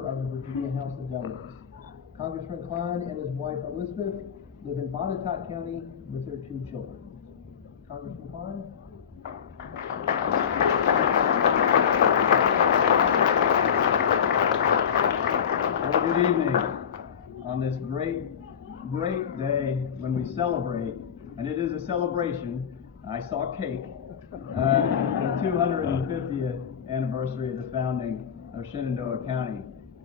of the Virginia House of Delegates. Congressman Cline and his wife Elizabeth live in Botetourt County with their two children. Congressman Cline. Well, good evening on this great day when we celebrate, and it is a celebration. I saw cake, the 250th anniversary of the founding of Shenandoah County.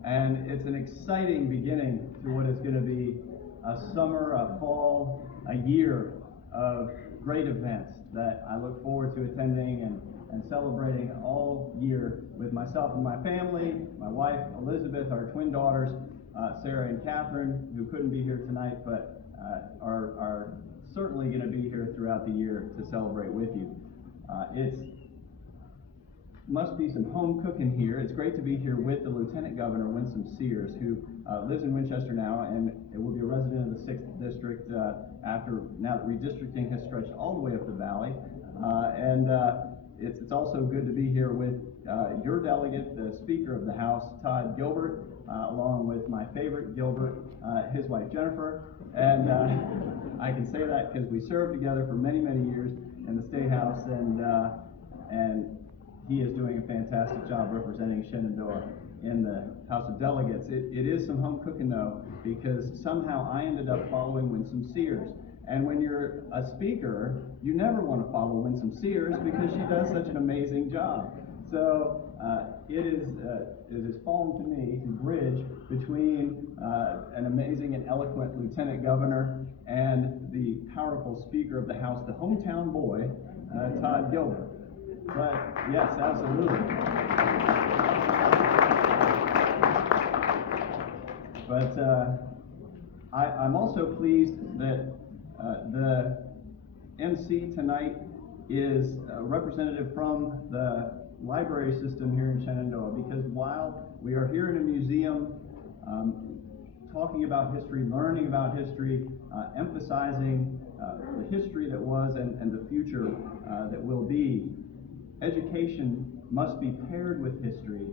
And it's an exciting beginning to what is going to be a summer, a fall, a year of great events that I look forward to attending and celebrating all year with myself and my family, my wife Elizabeth, our twin daughters, Sarah and Catherine, who couldn't be here tonight, but are certainly going to be here throughout the year to celebrate with you. Must be some home cooking here. It's great to be here with the Lieutenant Governor, Winsome Sears, who lives in Winchester now and will be a resident of the 6th District now that redistricting has stretched all the way up the valley. It's also good to be here with your delegate, the Speaker of the House, Todd Gilbert, along with my favorite Gilbert, his wife Jennifer. And I can say that because we served together for many, many years in the State House, and he is doing a fantastic job representing Shenandoah in the House of Delegates. It is some home cooking though, because somehow I ended up following Winsome Sears. And when you're a speaker, you never want to follow Winsome Sears because she does such an amazing job. So it has fallen to me to bridge between an amazing and eloquent Lieutenant Governor and the powerful Speaker of the House, the hometown boy, Todd Gilbert. But yes, absolutely. But I'm also pleased that the MC tonight is a representative from the library system here in Shenandoah, because while we are here in a museum talking about history, learning about history, emphasizing the history that was and the future that will be, education must be paired with history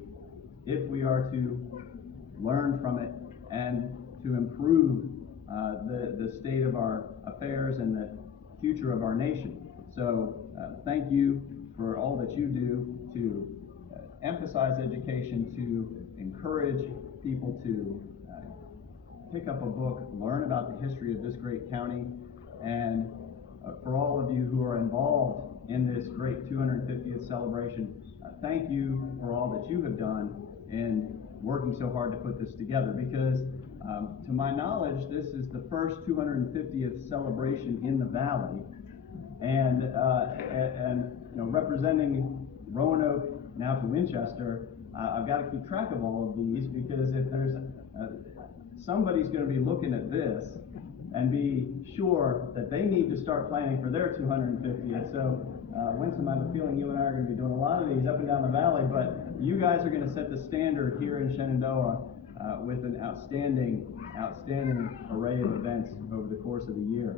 if we are to learn from it and to improve the state of our affairs and the future of our nation. So thank you for all that you do to emphasize education, to encourage people to pick up a book, learn about the history of this great county, and for all of you who are involved in this great 250th celebration, thank you for all that you have done in working so hard to put this together, because to my knowledge, this is the first 250th celebration in the valley, and you know, representing Roanoke now to Winchester, I've got to keep track of all of these, because if there's somebody's going to be looking at this and be sure that they need to start planning for their 250th. So Winsome, I have a feeling you and I are going to be doing a lot of these up and down the valley, but you guys are going to set the standard here in Shenandoah with an outstanding array of events over the course of the year.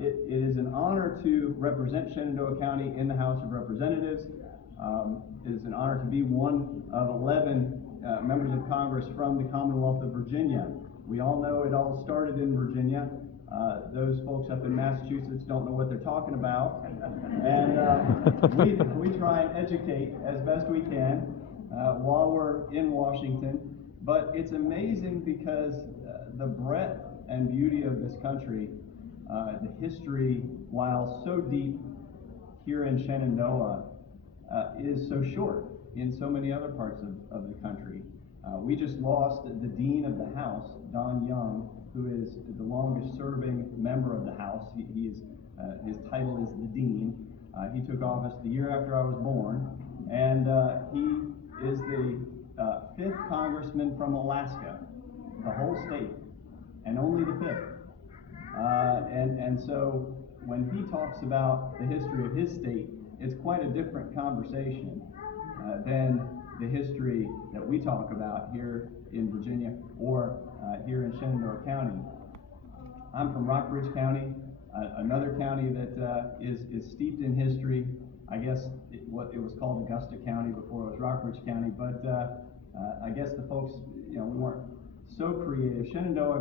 It is an honor to represent Shenandoah County in the House of Representatives. It is an honor to be one of 11 members of Congress from the Commonwealth of Virginia. We all know it all started in Virginia. Those folks up in Massachusetts don't know what they're talking about. And we try and educate as best we can while we're in Washington. But it's amazing because the breadth and beauty of this country, the history, while so deep here in Shenandoah, is so short in so many other parts of the country. We just lost the Dean of the House, Don Young, who is the longest serving member of the House. His title is the Dean. He took office the year after I was born, and he is the 5th congressman from Alaska, the whole state, and only the 5th. And so when he talks about the history of his state, it's quite a different conversation than the history that we talk about here in Virginia or here in Shenandoah County. I'm from Rockbridge County, another county that is steeped in history. I guess it was called Augusta County before it was Rockbridge County, but I guess the folks, we weren't so creative. Shenandoah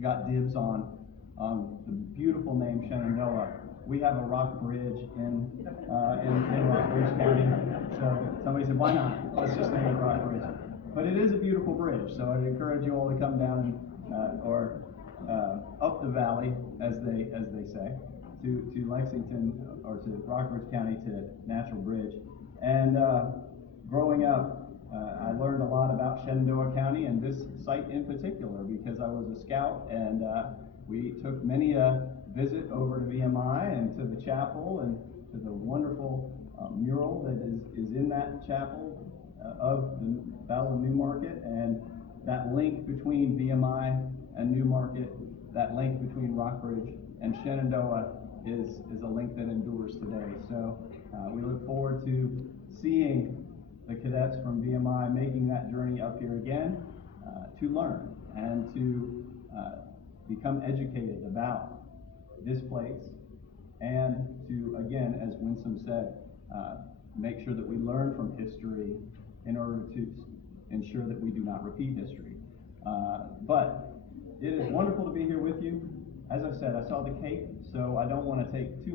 got dibs on the beautiful name Shenandoah. We have a rock bridge in Rockbridge County, so somebody said, why not? Let's just name it Rock Bridge. But it is a beautiful bridge, so I'd encourage you all to come down or up the valley, as they say, to Lexington or to Rockbridge County to Natural Bridge. And growing up, I learned a lot about Shenandoah County and this site in particular because I was a scout, and we took many a visit over to VMI and to the chapel and to the wonderful mural that is in that chapel of the Battle of Newmarket, and that link between VMI and Newmarket, that link between Rockbridge and Shenandoah is a link that endures today. So we look forward to seeing the cadets from VMI making that journey up here again to learn and to become educated about this place, and to, again, as Winsome said, make sure that we learn from history in order to ensure that we do not repeat history. But it is wonderful to be here with you. As I said, I saw the cake, so I don't want to take too